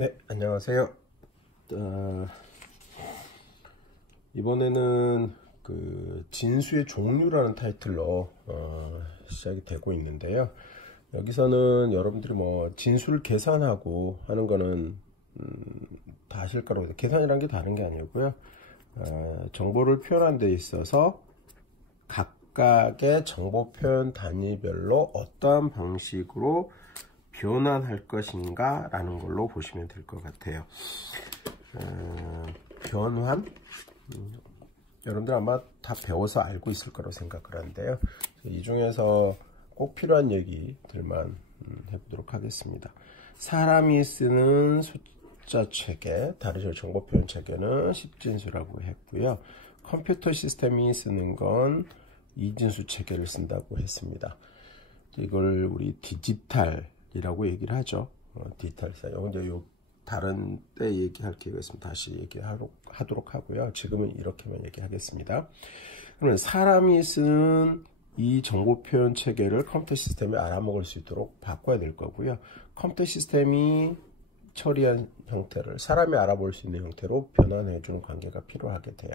네, 안녕하세요. 이번에는 그 진수의 종류라는 타이틀로 시작이 되고 있는데요. 여기서는 여러분들이 뭐 진수를 계산하고 하는 거는 다 아실 거라고. 계산이란 게 다른 게 아니고요. 정보를 표현하는 데 있어서 각각의 정보 표현 단위별로 어떠한 방식으로 변환할 것인가 라는 걸로 보시면 될 것 같아요. 변환? 여러분들 아마 다 배워서 알고 있을 거라고 생각을 하는데요. 이 중에서 꼭 필요한 얘기들만 해보도록 하겠습니다. 사람이 쓰는 숫자 체계, 다르죠. 정보 표현 체계는 십진수라고 했고요. 컴퓨터 시스템이 쓰는 건 이진수 체계를 쓴다고 했습니다. 이걸 우리 디지털이라고 얘기를 하죠. 디지털 사용. 이제 요 다른 때 얘기할 기회가 있으면 다시 얘기하도록 하고요. 지금은 이렇게만 얘기하겠습니다. 그러면 사람이 쓰는 이 정보 표현 체계를 컴퓨터 시스템이 알아먹을 수 있도록 바꿔야 될 거고요. 컴퓨터 시스템이 처리한 형태를 사람이 알아볼 수 있는 형태로 변환해 주는 관계가 필요하게 돼요.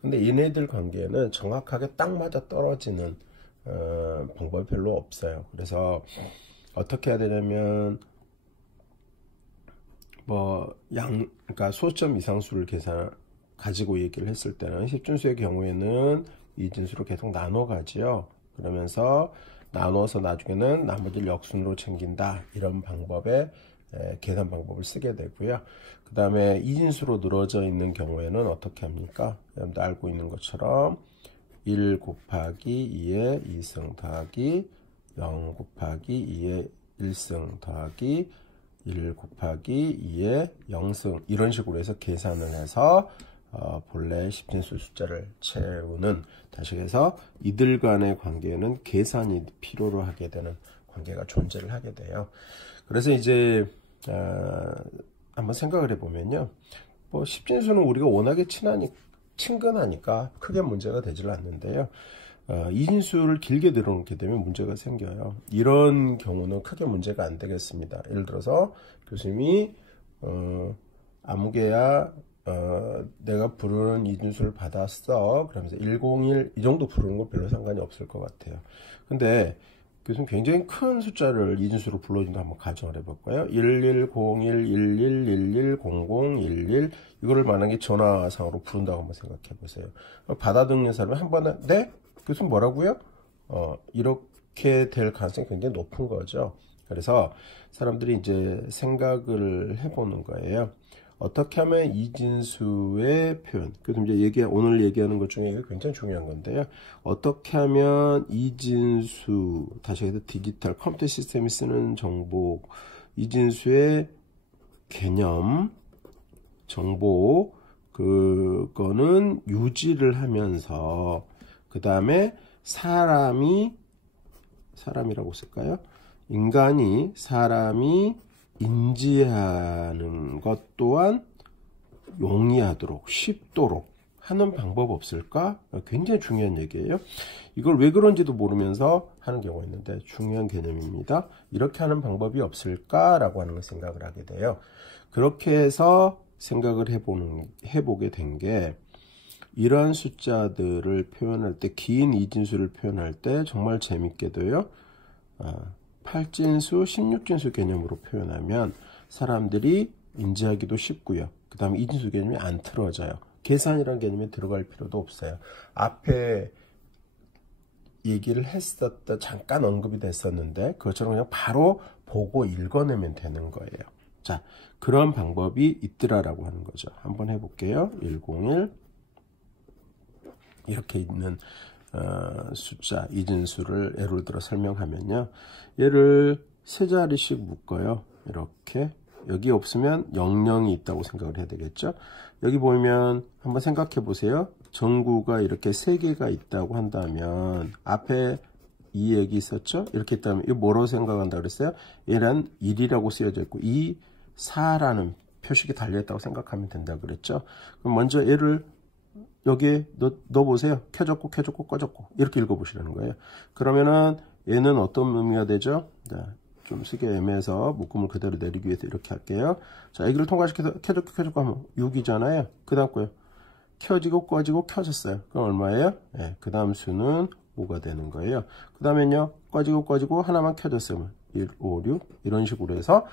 근데 얘네들 관계는 정확하게 딱 맞아 떨어지는 방법이 별로 없어요. 그래서 어떻게 해야 되냐면 그러니까 소점 이상수를 가지고 얘기를 했을 때는 십진수의 경우에는 이진수로 계속 나눠 가지요. 그러면서 나눠서 나중에는 나머지를 역순으로 챙긴다. 이런 방법의 계산 방법을 쓰게 되고요. 그 다음에 이진수로 늘어져 있는 경우에는 어떻게 합니까? 여러분들 알고 있는 것처럼 1 곱하기 2의 2승 더하기 0 곱하기 2의 1승 더하기 1 곱하기 2의 0승 이런 식으로 해서 계산을 해서 본래 십진수 숫자를 채우는, 다시 해서 이들 간의 관계는 계산이 필요로 하게 되는 관계가 존재를 하게 돼요. 그래서 이제 한번 생각을 해보면요. 십진수는 우리가 워낙에 친근하니까 크게 문제가 되질 않는데요. 이진수를 길게 늘어놓게 되면 문제가 생겨요. 이런 경우는 크게 문제가 안 되겠습니다. 예를 들어서 교수님이 아무개야 내가 부르는 이진수를 받았어. 그러면서 101 이 정도 부르는 건 별로 상관이 없을 것 같아요. 근데 교수님 굉장히 큰 숫자를 이진수로 불러준다 한번 가정을 해볼까요? 1101, 11, 11, 00, 11 이거를 만약에 전화상으로 부른다고 한번 생각해 보세요. 받아 듣는 사람은 한 번에 네? 교수님 뭐라고요? 이렇게 될 가능성이 굉장히 높은 거죠. 그래서 사람들이 이제 생각을 해보는 거예요. 어떻게 하면 이진수의 표현, 그래서 이제 오늘 얘기하는 것 중에 이게 굉장히 중요한 건데요. 어떻게 하면 이진수, 다시 해서 디지털 컴퓨터 시스템이 쓰는 정보, 이진수의 개념, 정보, 그거는 유지를 하면서, 그 다음에 사람이라고 쓸까요? 사람이 인지하는 것 또한 용이하도록 쉽도록 하는 방법 없을까? 굉장히 중요한 얘기예요. 이걸 왜 그런지도 모르면서 하는 경우가 있는데 중요한 개념입니다. 이렇게 하는 방법이 없을까라고 하는 걸 생각을 하게 돼요. 그렇게 해서 생각을 해보게 된 게, 이러한 숫자들을 표현할 때, 긴 이진수를 표현할 때 정말 재밌게도요. 8진수, 16진수 개념으로 표현하면 사람들이 인지하기도 쉽고요. 그 다음에 이진수 개념이 안 틀어져요. 계산이라는 개념에 들어갈 필요도 없어요. 앞에 얘기를 잠깐 언급이 됐었는데 그것처럼 그냥 바로 보고 읽어내면 되는 거예요. 자, 그런 방법이 있더라라고 하는 거죠. 한번 해볼게요. 101 이렇게 있는 숫자 이진수를 예를 들어 설명하면요. 얘를 세 자리씩 묶어요. 이렇게 여기 없으면 00이 있다고 생각을 해야 되겠죠. 여기 보면 한번 생각해 보세요. 전구가 이렇게 세 개가 있다고 한다면 앞에 이 얘기 있었죠. 이렇게 있다면 이거 뭐라고 생각한다 그랬어요? 얘는 1이라고 쓰여져 있고 2, 4라는 표식이 달려있다고 생각하면 된다 그랬죠. 그럼 먼저 얘를 여기에 넣어보세요. 켜졌고 꺼졌고 이렇게 읽어보시라는 거예요. 그러면은 얘는 어떤 의미가 되죠? 좀 쓰기 애매해서 묶음을 그대로 내리기 위해서 이렇게 할게요. 자, 여기를 통과시켜서 켜졌고 하면 6이잖아요. 그 다음 거요. 켜지고 꺼지고 켜졌어요. 그럼 얼마예요? 네, 그 다음 수는 5가 되는 거예요. 그 다음엔요, 꺼지고 하나만 켜졌으면 1, 5, 6 이런 식으로 해서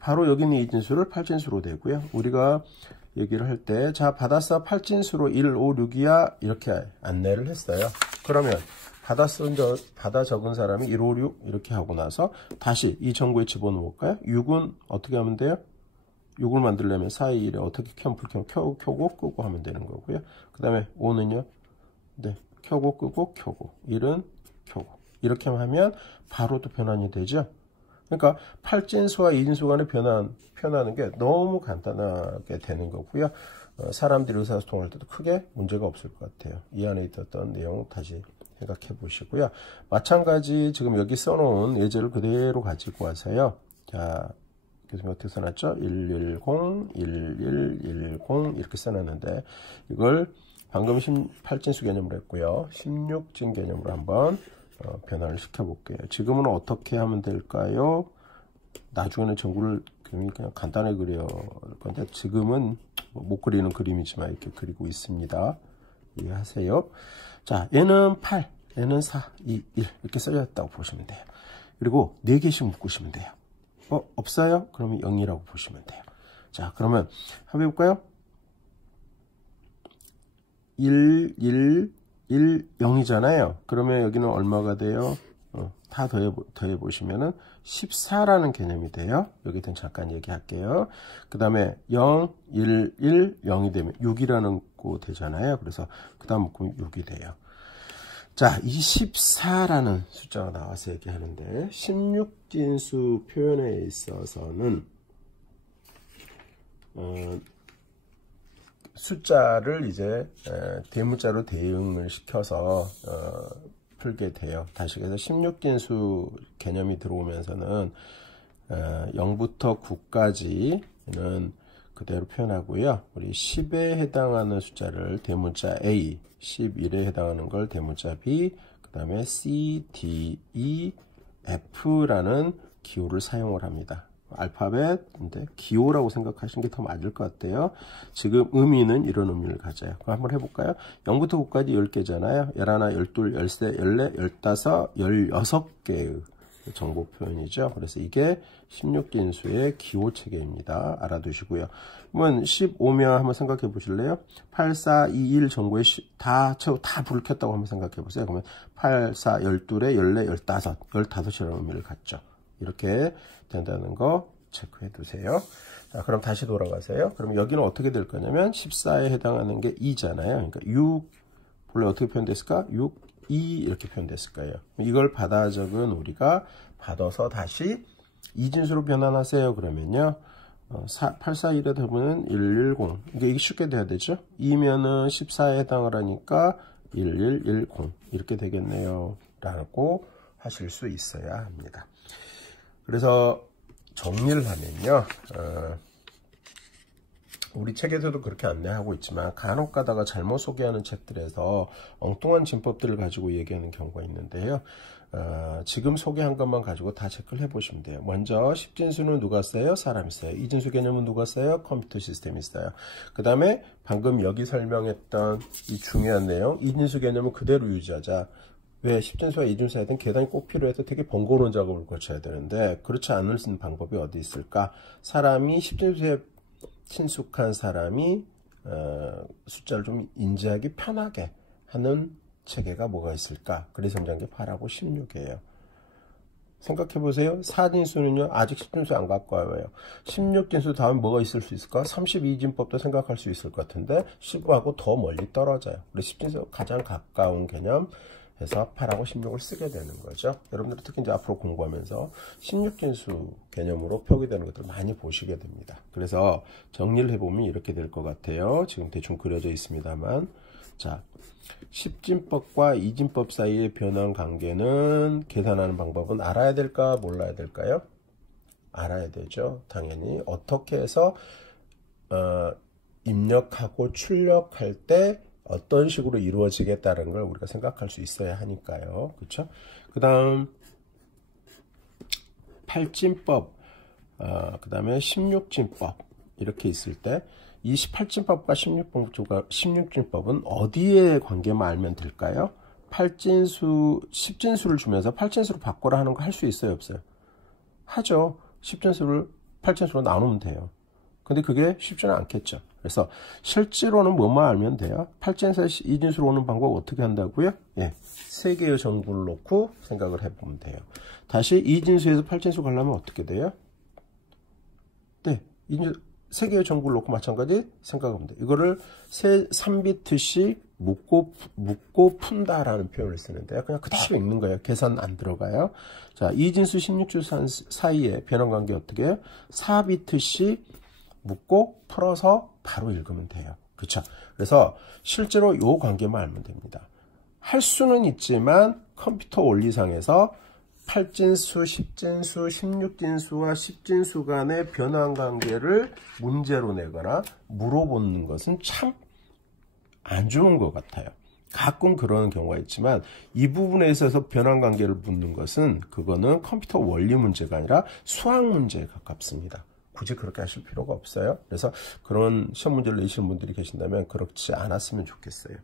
바로 여기 있는 이진수를 8진수로 되고요. 우리가 얘기를 할 때, 자, 받았어 8진수로 1, 5, 6이야 이렇게 안내를 했어요. 그러면 받아 적은 사람이 1, 5, 6 이렇게 하고 나서 다시 이 정보에 집어넣을까요? 6은 어떻게 하면 돼요? 6을 만들려면 4, 2, 1에 어떻게 켜고 끄고 하면 되는 거고요. 그 다음에 5는요, 네, 켜고 끄고 켜고, 1은 켜고. 이렇게 하면 바로 또 변환이 되죠. 그러니까 8진수와 2진수 간의 표현하는 게 너무 간단하게 되는 거고요. 사람들이 의사소통할 때도 크게 문제가 없을 것 같아요. 이 안에 있었던 내용 다시 생각해 보시고요. 마찬가지 지금 여기 써놓은 예제를 그대로 가지고 와서요. 자, 교수님 어떻게 써놨죠? 110, 1110 이렇게 써놨는데 이걸 방금 8진수 개념으로 했고요. 16진 개념으로 한번 변화를 시켜볼게요. 지금은 어떻게 하면 될까요? 나중에는 정구를 그냥 간단하게 그려야 할 건데 지금은 못 그리는 그림이지만 이렇게 그리고 있습니다. 이해하세요? 자, 얘는 8, 얘는 4, 2, 1 이렇게 써졌다고 보시면 돼요. 그리고 4개씩 묶으시면 돼요. 없어요? 그러면 0이라고 보시면 돼요. 자, 그러면 한번 해볼까요? 1, 0이잖아요. 그러면 여기는 얼마가 돼요? 다 더해 보시면은 14라는 개념이 돼요. 여기든 잠깐 얘기할게요. 그 다음에 0, 1, 0이 되면 6이라는 거 되잖아요. 그래서 그 다음 묶으면 6이 돼요. 자, 이 14라는 숫자가 나와서 얘기하는데 16진수 표현에 있어서는 숫자를 이제 대문자로 대응을 시켜서 풀게 돼요. 다시 그래서 16진수 개념이 들어오면서는 0부터 9까지는 그대로 표현하고요. 우리 10에 해당하는 숫자를 대문자 A, 11에 해당하는 걸 대문자 B, 그 다음에 C, D, E, F라는 기호를 사용을 합니다. 알파벳인데 기호라고 생각하시는 게 더 맞을 것 같아요. 지금 의미는 이런 의미를 가져요. 그럼 한번 해볼까요? 0부터 9까지 10개잖아요. 11, 12, 13, 14, 15, 16개의 정보 표현이죠. 그래서 이게 16진수의 기호 체계입니다. 알아두시고요. 그러면 15면 한번 생각해 보실래요? 8, 4, 2, 1 정보에 다 불을 켰다고 한번 생각해 보세요. 그러면 8, 4, 12에 14, 15이라는 의미를 갖죠. 이렇게 된다는 거 체크해 두세요. 자, 그럼 다시 돌아가세요. 그럼 여기는 어떻게 될 거냐면 14에 해당하는 게 2잖아요. 그러니까 6, 본래 어떻게 표현됐을까? 6, 2 이렇게 표현됐을 거예요. 이걸 받아 적은 우리가 받아서 다시 2진수로 변환하세요. 그러면요. 841에 더보면 110. 이게 쉽게 돼야 되죠? 2면은 14에 해당을 하니까 1110 이렇게 되겠네요. 라고 하실 수 있어야 합니다. 그래서 정리를 하면요. 우리 책에서도 그렇게 안내하고 있지만 간혹 가다가 잘못 소개하는 책들에서 엉뚱한 진법들을 가지고 얘기하는 경우가 있는데요. 지금 소개한 것만 가지고 다 체크를 해보시면 돼요. 먼저 10진수는 누가 써요? 사람이 써요. 2진수 개념은 누가 써요? 컴퓨터 시스템이 써요. 그 다음에 방금 여기 설명했던 이 중요한 내용 2진수 개념은 그대로 유지하자. 왜 10진수와 2진수 사이에 계단이 꼭 필요해서 되게 번거로운 작업을 거쳐야 되는데 그렇지 않을 수 있는 방법이 어디 있을까? 사람이 10진수에 친숙한 사람이 숫자를 좀 인지하기 편하게 하는 체계가 뭐가 있을까? 그래서 점장계 8하고 16이에요. 생각해보세요. 4진수는요 아직 10진수 안 갖고 와요. 16진수 다음에 뭐가 있을 수 있을까? 32진법도 생각할 수 있을 것 같은데 15하고 더 멀리 떨어져요. 그래서 10진수 가장 가까운 개념 해서 8하고 16을 쓰게 되는 거죠. 여러분들 특히 이제 앞으로 공부하면서 16진수 개념으로 표기되는 것들 많이 보시게 됩니다. 그래서 정리를 해보면 이렇게 될 것 같아요. 지금 대충 그려져 있습니다만. 자, 10진법과 2진법 사이의 변환 관계는 계산하는 방법은 알아야 될까 몰라야 될까요? 알아야 되죠. 당연히 어떻게 해서 입력하고 출력할 때 어떤 식으로 이루어지겠다는 걸 우리가 생각할 수 있어야 하니까요. 그렇죠? 그 다음 8진법, 그 다음에 16진법 이렇게 있을 때 이 18진법과 16진법은 어디에 관계만 알면 될까요? 8진수, 10진수를 주면서 8진수로 바꿔라 하는 거 할 수 있어요, 없어요? 하죠. 10진수를 8진수로 나누면 돼요. 근데 그게 쉽지는 않겠죠. 그래서 실제로는 뭐만 알면 돼요? 8진수에서 2진수로 오는 방법 어떻게 한다고요? 예, 3개의 정부를 놓고 생각을 해보면 돼요. 다시 2진수에서 8진수 가려면 어떻게 돼요? 네, 3개의 정부를 놓고 마찬가지 생각하면 돼요. 이거를 3비트씩 묶고 푼다라는 표현을 쓰는데요. 그냥 그대로 읽는 거예요. 계산 안 들어가요. 자, 2진수 16진수 사이에 변환관계 어떻게 해요? 4비트씩 묶고 풀어서 바로 읽으면 돼요. 그렇죠? 그래서 실제로 이 관계만 알면 됩니다. 할 수는 있지만 컴퓨터 원리상에서 8진수, 10진수, 16진수와 10진수 간의 변환관계를 문제로 내거나 물어보는 것은 참 안 좋은 것 같아요. 가끔 그런 경우가 있지만 이 부분에 있어서 변환관계를 묻는 것은 그거는 컴퓨터 원리 문제가 아니라 수학 문제에 가깝습니다. 굳이 그렇게 하실 필요가 없어요. 그래서 그런 시험 문제를 내시는 분들이 계신다면 그렇지 않았으면 좋겠어요.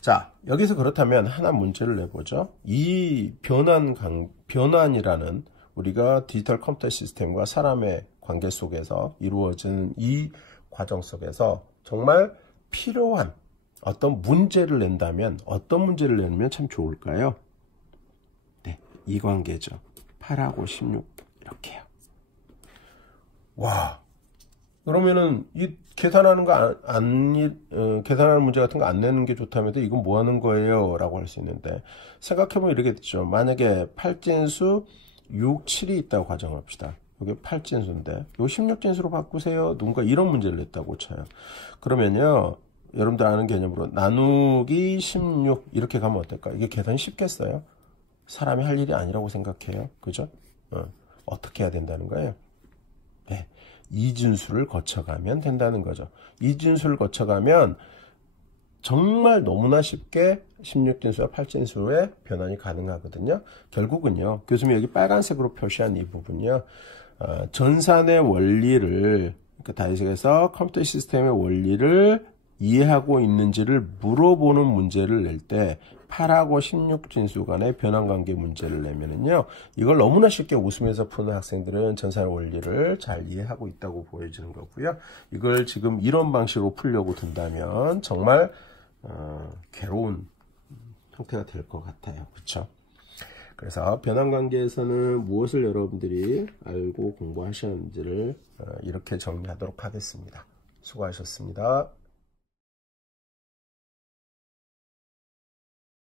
자, 여기서 그렇다면 하나 문제를 내보죠. 이 변환이라는 우리가 디지털 컴퓨터 시스템과 사람의 관계 속에서 이루어지는 이 과정 속에서 정말 필요한 어떤 문제를 낸다면 어떤 문제를 내면 참 좋을까요? 네, 이 관계죠. 8하고 16 이렇게요. 와, 그러면은 이 계산하는 거 계산하는 문제 같은 거 안 내는 게 좋다면서 이건 뭐 하는 거예요? 라고 할 수 있는데 생각해보면 이렇게 됐죠. 만약에 8진수 6, 7이 있다고 가정합시다. 이게 8진수인데 요 16진수로 바꾸세요. 누군가 이런 문제를 냈다고 쳐요. 그러면요, 여러분들 아는 개념으로 나누기 16 이렇게 가면 어떨까? 이게 계산이 쉽겠어요? 사람이 할 일이 아니라고 생각해요. 그죠? 어떻게 해야 된다는 거예요? 네, 이진수를 거쳐가면 된다는 거죠. 이진수를 거쳐가면 정말 너무나 쉽게 16진수와 8진수의 변환이 가능하거든요. 결국은요, 교수님이 여기 빨간색으로 표시한 이 부분요, 전산의 원리를, 그러니까 다이색에서 컴퓨터 시스템의 원리를 이해하고 있는지를 물어보는 문제를 낼 때 8하고 16진수 간의 변환관계 문제를 내면은요, 이걸 너무나 쉽게 웃으면서 푸는 학생들은 전산의 원리를 잘 이해하고 있다고 보여지는 거고요. 이걸 지금 이런 방식으로 풀려고 든다면 정말 괴로운 형태가 될 것 같아요. 그렇죠? 그래서 변환관계에서는 무엇을 여러분들이 알고 공부하셨는지를 이렇게 정리하도록 하겠습니다. 수고하셨습니다.